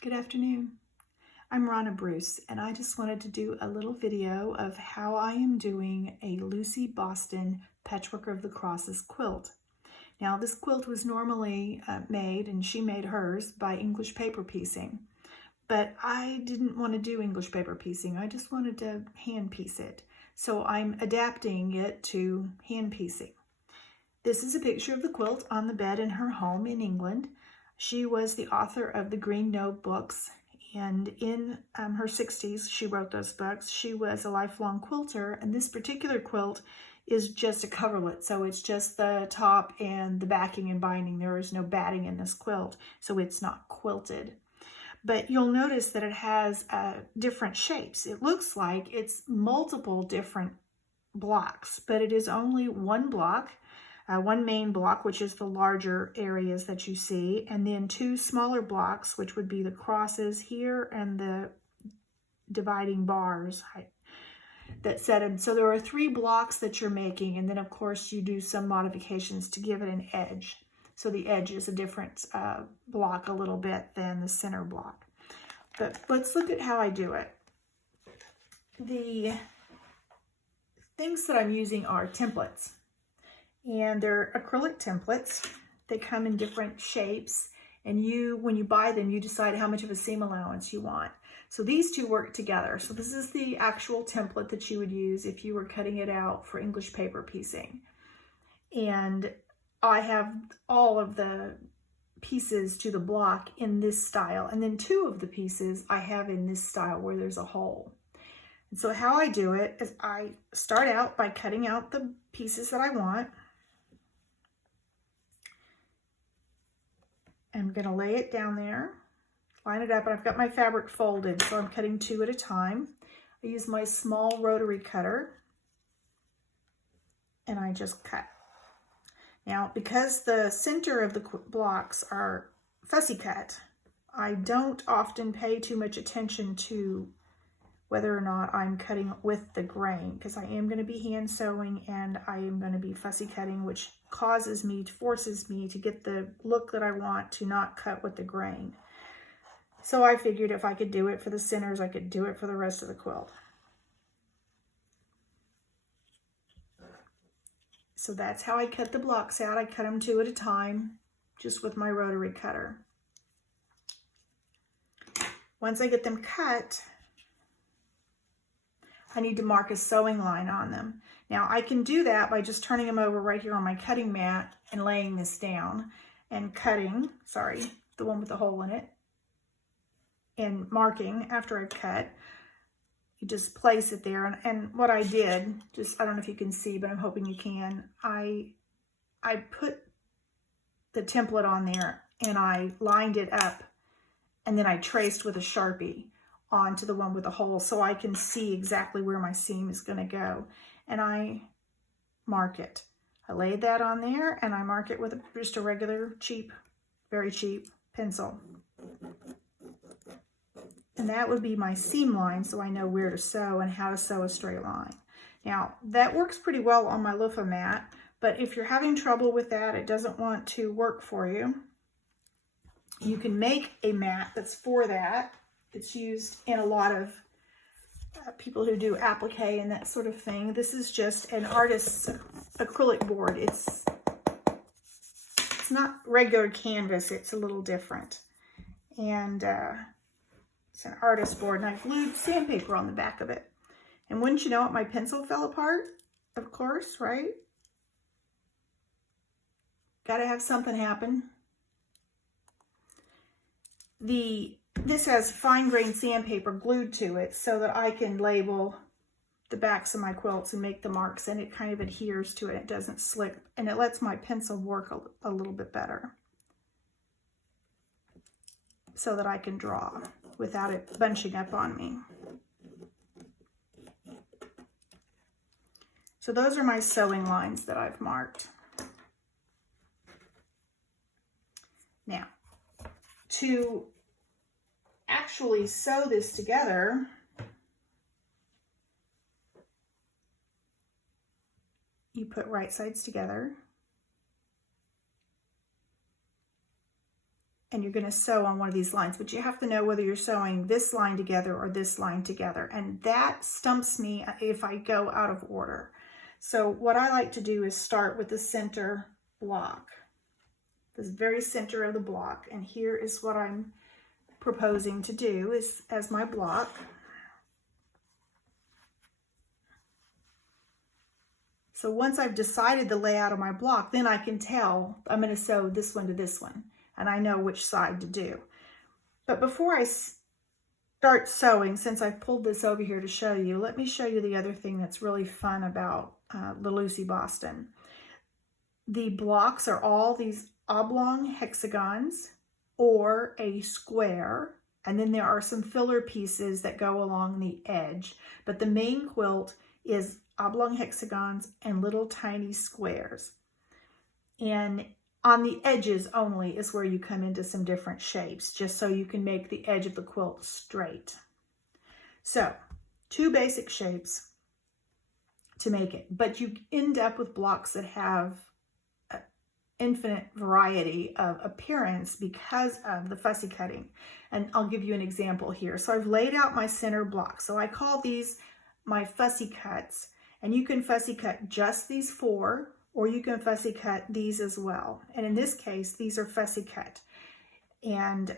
Good afternoon. I'm Ronna Bruce, and I just wanted to do a little video of how I am doing a Lucy Boston Patchwork of the Crosses quilt. Now, this quilt was normally made, and she made hers, by English paper piecing. But I didn't want to do English paper piecing. I just wanted to hand piece it. So I'm adapting it to hand piecing. This is a picture of the quilt on the bed in her home in England. She was the author of the Green Knowe books, and in her 60s, she wrote those books. She was a lifelong quilter, and this particular quilt is just a coverlet, so it's just the top and the backing and binding. There is no batting in this quilt, so it's not quilted. But you'll notice that it has different shapes. It looks like it's multiple different blocks, but it is only one block. One main block, which is the larger areas that you see, and then two smaller blocks, which would be the crosses here and the dividing bars that set in. So there are three blocks that you're making, and then of course you do some modifications to give it an edge. So the edge is a different block a little bit than the center block. But let's look at how I do it. The things that I'm using are templates. And they're acrylic templates. They come in different shapes, and when you buy them, you decide how much of a seam allowance you want. So these two work together. So this is the actual template that you would use if you were cutting it out for English paper piecing. And I have all of the pieces to the block in this style, and then two of the pieces I have in this style where there's a hole. And so how I do it is I start out by cutting out the pieces that I want. I'm going to lay it down there, line it up, and I've got my fabric folded, so I'm cutting two at a time. I use my small rotary cutter, and I just cut. Now, because the center of the blocks are fussy cut, I don't often pay too much attention to whether or not I'm cutting with the grain, because I am going to be hand sewing and I am going to be fussy cutting, which forces me to get the look that I want to not cut with the grain. So I figured if I could do it for the centers, I could do it for the rest of the quilt. So that's how I cut the blocks out. I cut them two at a time, just with my rotary cutter. Once I get them cut, I need to mark a sewing line on them. Now I can do that by just turning them over right here on my cutting mat and laying this down and cutting, the one with the hole in it, and marking after I cut. You just place it there, and what I did, I don't know if you can see, but I'm hoping you can, I put the template on there and I lined it up, and then I traced with a Sharpie onto the one with the hole so I can see exactly where my seam is going to go, and I mark it. I laid that on there and I mark it with just a regular very cheap pencil. And that would be my seam line, so I know where to sew and how to sew a straight line. Now, that works pretty well on my loofah mat, but if you're having trouble with that, it doesn't want to work for you, you can make a mat that's for that. It's used in a lot of people who do applique and that sort of thing. This is just an artist's acrylic board. It's not regular canvas, it's a little different. And it's an artist board, and I glued sandpaper on the back of it. And wouldn't you know it, my pencil fell apart, of course, right? Gotta have something happen. This has fine grained sandpaper glued to it so that I can label the backs of my quilts and make the marks, and it kind of adheres to it. It doesn't slip, and it lets my pencil work a little bit better so that I can draw without it bunching up on me. So those are my sewing lines that I've marked. Now, to actually sew this together, you put right sides together, and you're going to sew on one of these lines, but you have to know whether you're sewing this line together or this line together. And that stumps me if I go out of order. So what I like to do is start with the center block, this very center of the block. And here is what I'm proposing to do is as my block. So once I've decided the layout of my block, then I can tell I'm going to sew this one to this one, and I know which side to do. But before I start sewing, since I pulled this over here to show you, let me show you the other thing that's really fun about the Lucy Boston. The blocks are all these oblong hexagons or a square, and then there are some filler pieces that go along the edge. But the main quilt is oblong hexagons and little tiny squares. And on the edges only is where you come into some different shapes, just so you can make the edge of the quilt straight. So, two basic shapes to make it, but you end up with blocks that have infinite variety of appearance because of the fussy cutting. And I'll give you an example here. So I've laid out my center block. So I call these my fussy cuts, and you can fussy cut just these four, or you can fussy cut these as well. And in this case, these are fussy cut. And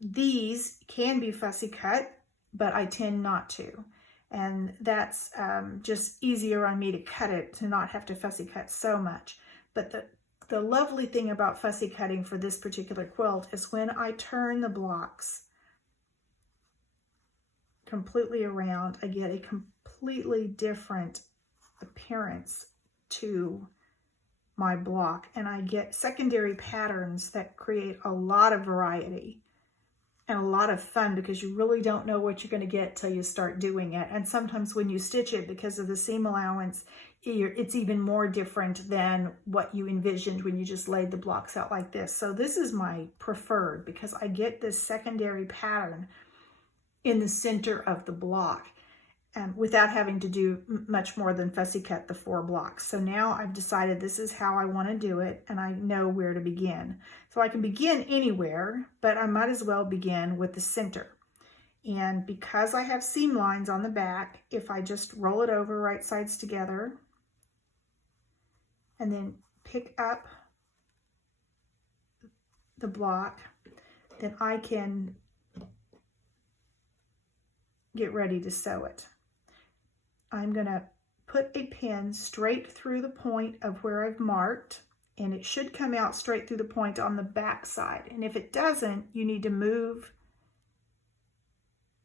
these can be fussy cut, but I tend not to. And that's just easier on me to cut it, to not have to fussy cut so much. But the lovely thing about fussy cutting for this particular quilt is when I turn the blocks completely around, I get a completely different appearance to my block, and I get secondary patterns that create a lot of variety and a lot of fun, because you really don't know what you're going to get till you start doing it. And sometimes when you stitch it, because of the seam allowance, it's even more different than what you envisioned when you just laid the blocks out like this. So this is my preferred, because I get this secondary pattern in the center of the block. Without having to do much more than fussy cut the four blocks. So now I've decided this is how I want to do it, and I know where to begin. So I can begin anywhere, but I might as well begin with the center. And because I have seam lines on the back, if I just roll it over right sides together and then pick up the block, then I can get ready to sew it. I'm going to put a pin straight through the point of where I've marked, and it should come out straight through the point on the back side. And if it doesn't, you need to move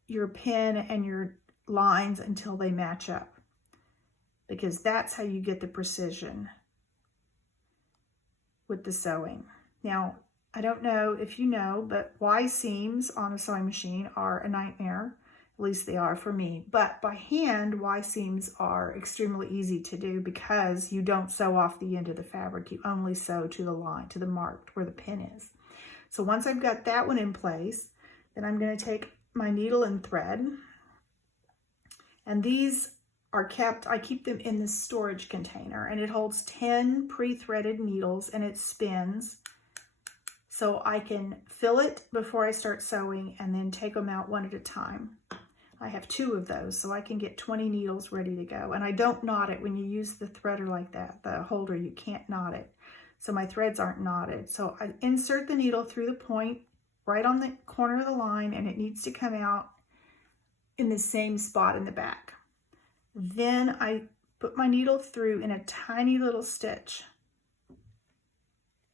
your pin and your lines until they match up, because that's how you get the precision with the sewing. Now, I don't know if you know, but Y seams on a sewing machine are a nightmare. At least they are for me. But by hand, Y seams are extremely easy to do, because you don't sew off the end of the fabric. You only sew to the line, to the mark where the pin is. So once I've got that one in place, then I'm going to take my needle and thread. And these are kept, I keep them in this storage container, and it holds 10 pre-threaded needles, and it spins. So I can fill it before I start sewing and then take them out one at a time. I have 2 of those, so I can get 20 needles ready to go. And I don't knot it when you use the threader like that, the holder, you can't knot it. So my threads aren't knotted. So I insert the needle through the point right on the corner of the line, and it needs to come out in the same spot in the back. Then I put my needle through in a tiny little stitch.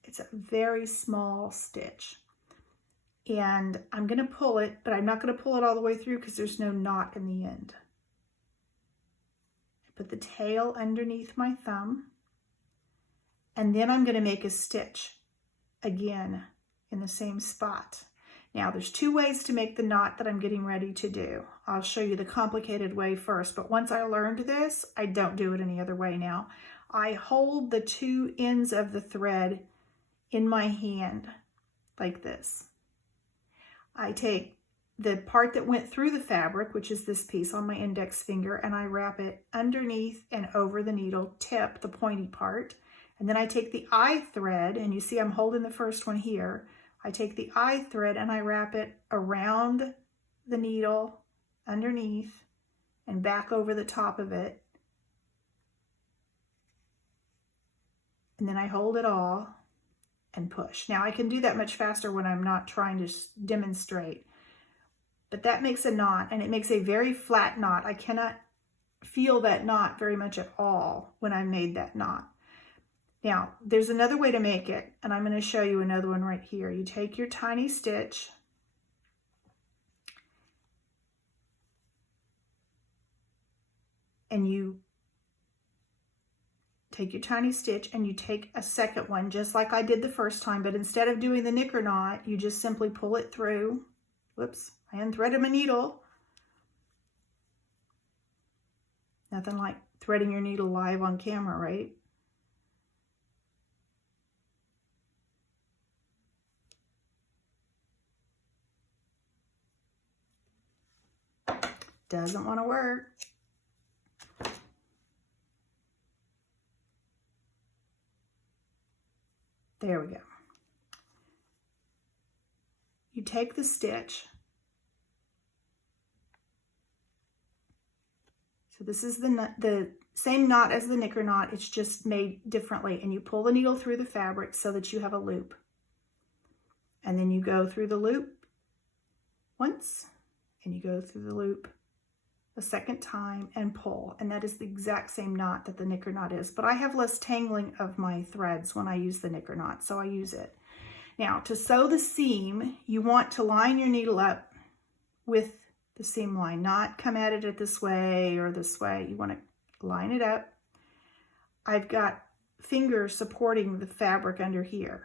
It's a very small stitch. And I'm going to pull it, but I'm not going to pull it all the way through because there's no knot in the end. I put the tail underneath my thumb, and then I'm going to make a stitch again in the same spot. Now there's 2 ways to make the knot that I'm getting ready to do. I'll show you the complicated way first, but once I learned this, I don't do it any other way now. I hold the 2 ends of the thread in my hand like this. I take the part that went through the fabric, which is this piece on my index finger, and I wrap it underneath and over the needle tip, the pointy part. And then I take the eye thread, and you see I'm holding the first one here. I take the eye thread and I wrap it around the needle underneath and back over the top of it. And then I hold it all and push. Now I can do that much faster when I'm not trying to demonstrate, but that makes a knot, and it makes a very flat knot. I cannot feel that knot very much at all when I made that knot. Now there's another way to make it, and I'm going to show you another one right here. You take your tiny stitch and you take your tiny stitch and you take a second one, just like I did the first time, but instead of doing the knicker knot, you just simply pull it through. Whoops, I unthreaded my needle. Nothing like threading your needle live on camera, right? Doesn't want to work. There we go. You take the stitch. So this is the same knot as the knicker knot, it's just made differently. And you pull the needle through the fabric so that you have a loop. And then you go through the loop once, and you go through the loop a second time and pull. And that is the exact same knot that the knicker knot is. But I have less tangling of my threads when I use the knicker knot, so I use it. Now, to sew the seam, you want to line your needle up with the seam line, not come at it this way or this way. You want to line it up. I've got fingers supporting the fabric under here.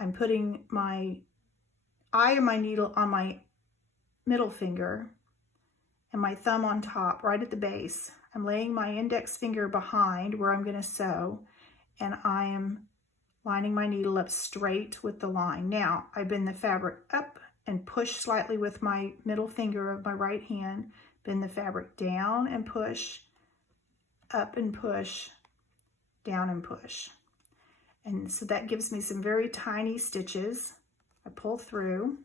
I'm putting my eye of my needle on my middle finger and my thumb on top, right at the base. I'm laying my index finger behind where I'm going to sew, and I am lining my needle up straight with the line. Now, I bend the fabric up and push slightly with my middle finger of my right hand, bend the fabric down and push, up and push, down and push. And so that gives me some very tiny stitches. I pull through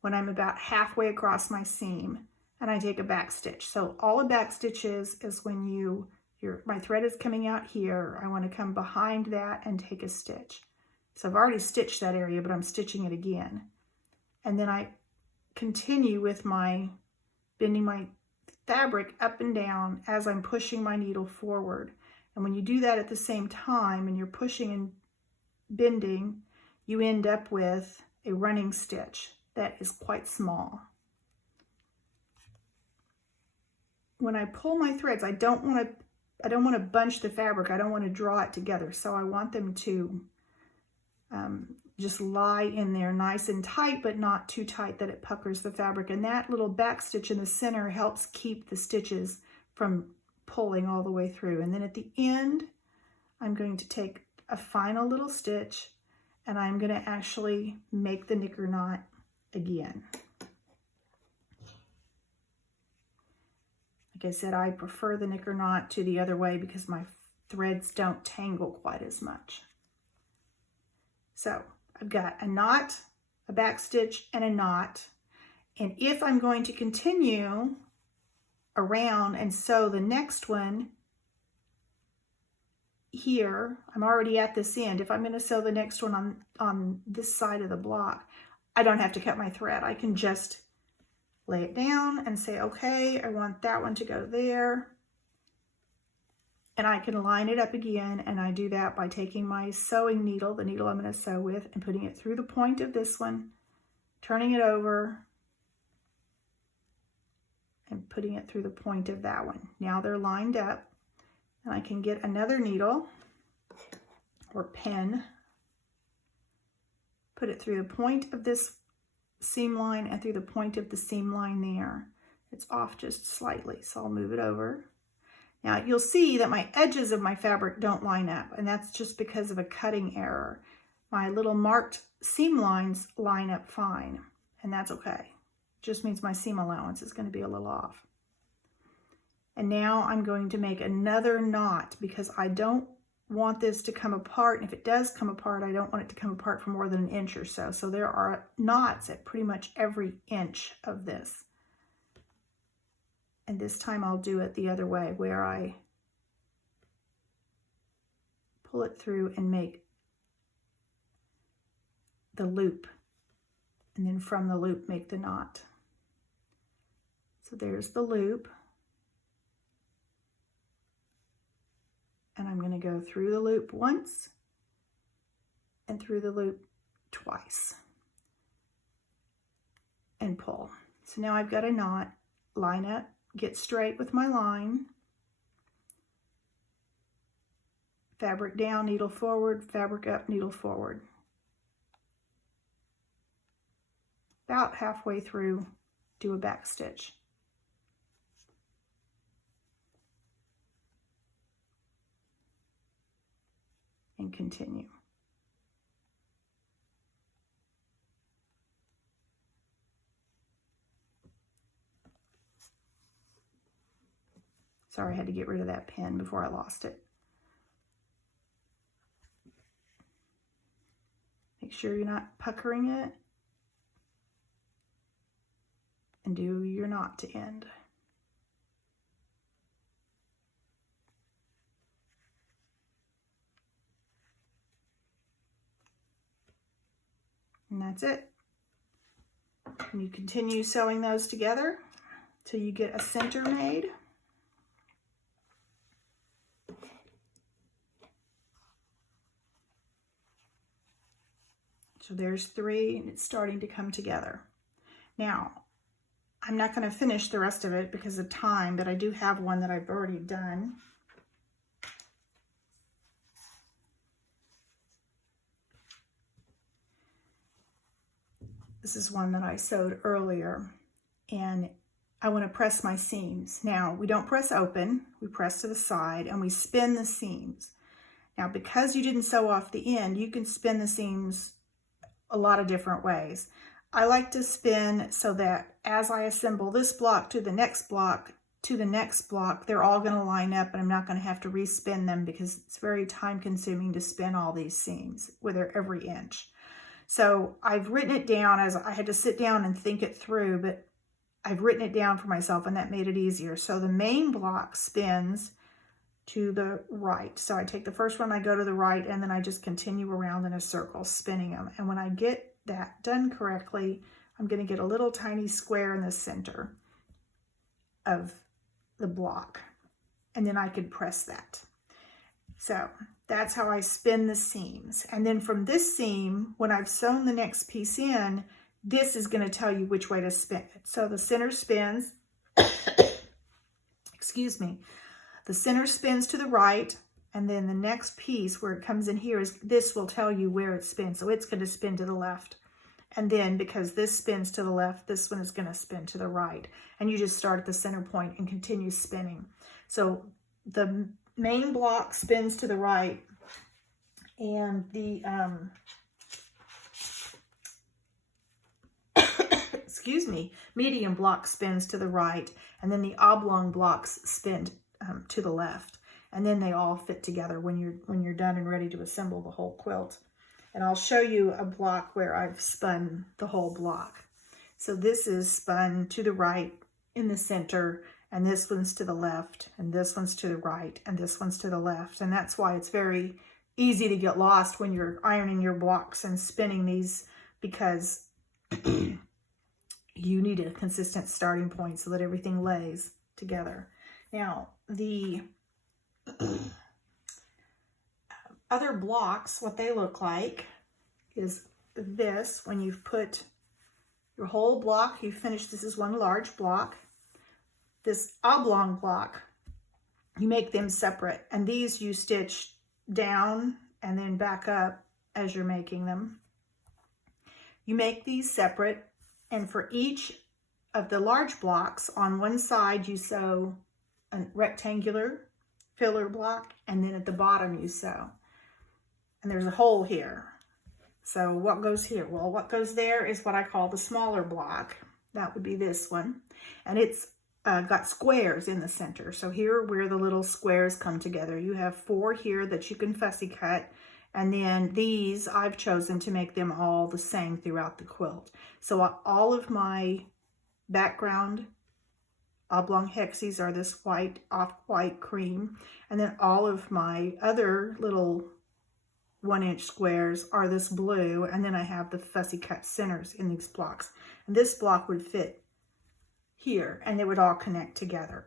when I'm about halfway across my seam, and I take a back stitch. So all a back stitch is when my thread is coming out here, I want to come behind that and take a stitch. So I've already stitched that area, but I'm stitching it again. And then I continue with bending my fabric up and down as I'm pushing my needle forward. And when you do that at the same time and you're pushing and bending, you end up with a running stitch that is quite small. When I pull my threads, I don't want to bunch the fabric. I don't want to draw it together. So I want them to just lie in there nice and tight, but not too tight that it puckers the fabric. And that little back stitch in the center helps keep the stitches from pulling all the way through. And then at the end, I'm going to take a final little stitch, and I'm going to actually make the knicker knot again. Like I said, I prefer the knicker knot to the other way because my threads don't tangle quite as much. So I've got a knot, a back stitch, and a knot. And if I'm going to continue around and sew the next one here, I'm already at this end. If I'm going to sew the next one on this side of the block, I don't have to cut my thread. I can just lay it down and say, okay, I want that one to go there. And I can line it up again, and I do that by taking my sewing needle, the needle I'm going to sew with, and putting it through the point of this one, turning it over, and putting it through the point of that one. Now they're lined up, and I can get another needle or pen, put it through the point of this seam line and through the point of the seam line there. It's off just slightly, so I'll move it over. Now you'll see that my edges of my fabric don't line up, and that's just because of a cutting error. My little marked seam lines line up fine, and that's okay. It just means my seam allowance is going to be a little off. And now I'm going to make another knot because I don't want this to come apart, and if it does come apart, I don't want it to come apart for more than 1 inch or so. So there are knots at pretty much every inch of this. And this time I'll do it the other way, where I pull it through and make the loop, and then from the loop make the knot. So there's the loop, and I'm going to go through the loop once and through the loop twice and pull. So now I've got a knot. Line up, get straight with my line, fabric down, needle forward, fabric up, needle forward. About halfway through, do a back stitch. And continue. Sorry, I had to get rid of that pen before I lost it. Make sure you're not puckering it. And do your knot to end. And that's it. And you continue sewing those together till you get a center made. So there's 3, and it's starting to come together. Now, I'm not going to finish the rest of it because of time, but I do have one that I've already done. This is one that I sewed earlier, and I want to press my seams. Now, we don't press open, we press to the side, and we spin the seams. Now, because you didn't sew off the end, you can spin the seams a lot of different ways. I like to spin so that as I assemble this block to the next block, they're all going to line up, and I'm not going to have to respin them because it's very time consuming to spin all these seams with every inch. So I've written it down, as I had to sit down and think it through, but I've written it down for myself, and that made it easier. So the main block spins to the right. So I take the first one, I go to the right, and then I just continue around in a circle, spinning them. And when I get that done correctly, I'm going to get a little tiny square in the center of the block, and then I could press that. So that's how I spin the seams. And then from this seam, when I've sewn the next piece in, this is going to tell you which way to spin it. So the center spins, excuse me, the center spins to the right, and then the next piece where it comes in here is, this will tell you where it spins. So it's going to spin to the left. And then because this spins to the left, this one is going to spin to the right. And you just start at the center point and continue spinning. So the main block spins to the right, and the excuse me, medium block spins to the right, and then the oblong blocks spin to the left. And then they all fit together when you're done and ready to assemble the whole quilt. And I'll show you a block where I've spun the whole block. So this is spun to the right in the center, and this one's to the left, and this one's to the right, and this one's to the left. And that's why it's very easy to get lost when you're ironing your blocks and spinning these, because you need a consistent starting point so that everything lays together. Now, the other blocks, what they look like is this. When you've put your whole block, you finish, this is one large block. This oblong block, you make them separate, and these you stitch down and then back up as you're making them. You make these separate, and for each of the large blocks, on one side you sew a rectangular filler block, and then at the bottom you sew. And there's a hole here. So what goes here? Well, what goes there is what I call the smaller block. That would be this one. And it's got squares in the center. So here where the little squares come together, you have 4 here that you can fussy cut. And then these, I've chosen to make them all the same throughout the quilt. So all of my background oblong hexies are this white, off-white cream. And then all of my other little 1-inch squares are this blue. And then I have the fussy cut centers in these blocks. And this block would fit here and it would all connect together.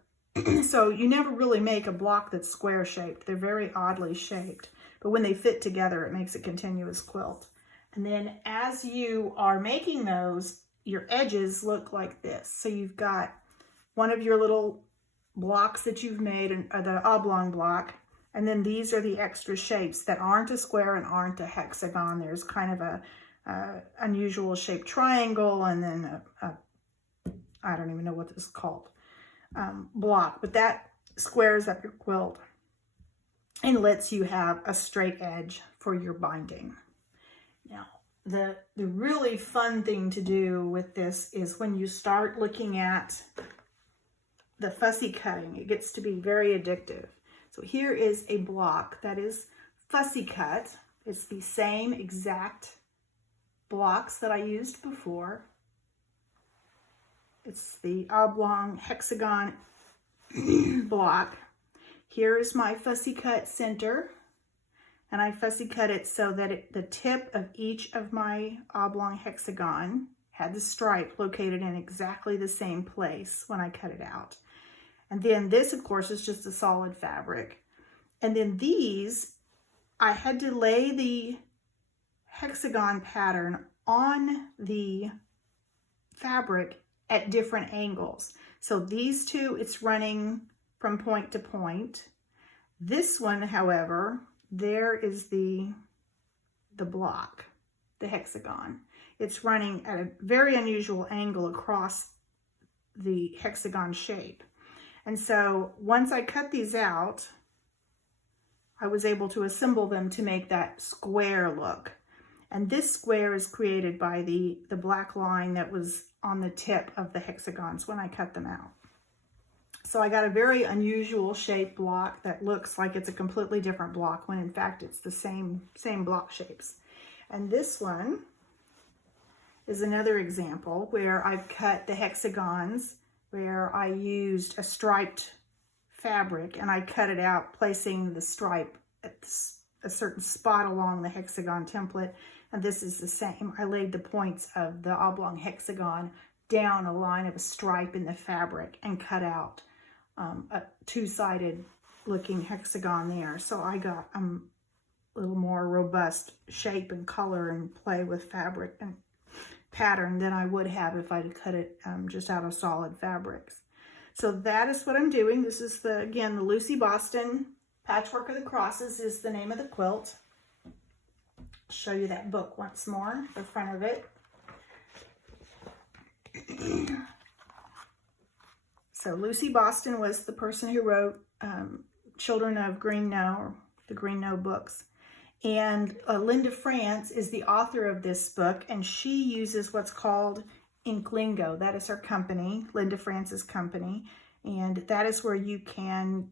So you never really make a block that's square shaped. They're very oddly shaped. But when they fit together, it makes a continuous quilt. And then as you are making those, your edges look like this. So you've got one of your little blocks that you've made, the oblong block, and then these are the extra shapes that aren't a square and aren't a hexagon. There's kind of a unusual shaped triangle, and then I don't even know what this is called, block, but that squares up your quilt and lets you have a straight edge for your binding. Now, the really fun thing to do with this is when you start looking at the fussy cutting, it gets to be very addictive. So here is a block that is fussy cut. It's the same exact blocks that I used before. It's the oblong hexagon block. Here is my fussy cut center, and I fussy cut it so that the tip of each of my oblong hexagon had the stripe located in exactly the same place when I cut it out. And then this, of course, is just a solid fabric. And then these, I had to lay the hexagon pattern on the fabric at different angles. So these two, it's running from point to point. This one, however, there is the block, the hexagon. It's running at a very unusual angle across the hexagon shape. And so once I cut these out, I was able to assemble them to make that square look. And this square is created by the black line that was on the tip of the hexagons when I cut them out. So I got a very unusual shaped block that looks like it's a completely different block when in fact it's the same block shapes. And this one is another example where I've cut the hexagons where I used a striped fabric and I cut it out, placing the stripe at a certain spot along the hexagon template. And this is the same. I laid the points of the oblong hexagon down a line of a stripe in the fabric and cut out a two-sided looking hexagon there. So I got a little more robust shape and color and play with fabric and pattern than I would have if I'd cut it just out of solid fabrics. So that is what I'm doing. This is again, the Lucy Boston Patchwork of the Crosses is the name of the quilt. I'll show you that book once more, the front of it. So Lucy Boston was the person who wrote Children of Green Knowe, or the Green Knowe books. And Linda France is the author of this book, and she uses what's called ink lingo. That is her company, Linda France's company, and that is where you can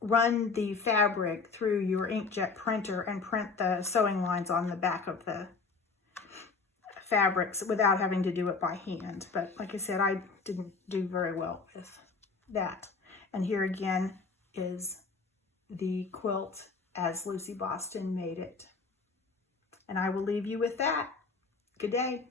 run the fabric through your inkjet printer and print the sewing lines on the back of the fabrics without having to do it by hand. But like I said, I didn't do very well with that. And here again is the quilt as Lucy Boston made it. And I will leave you with that. Good day.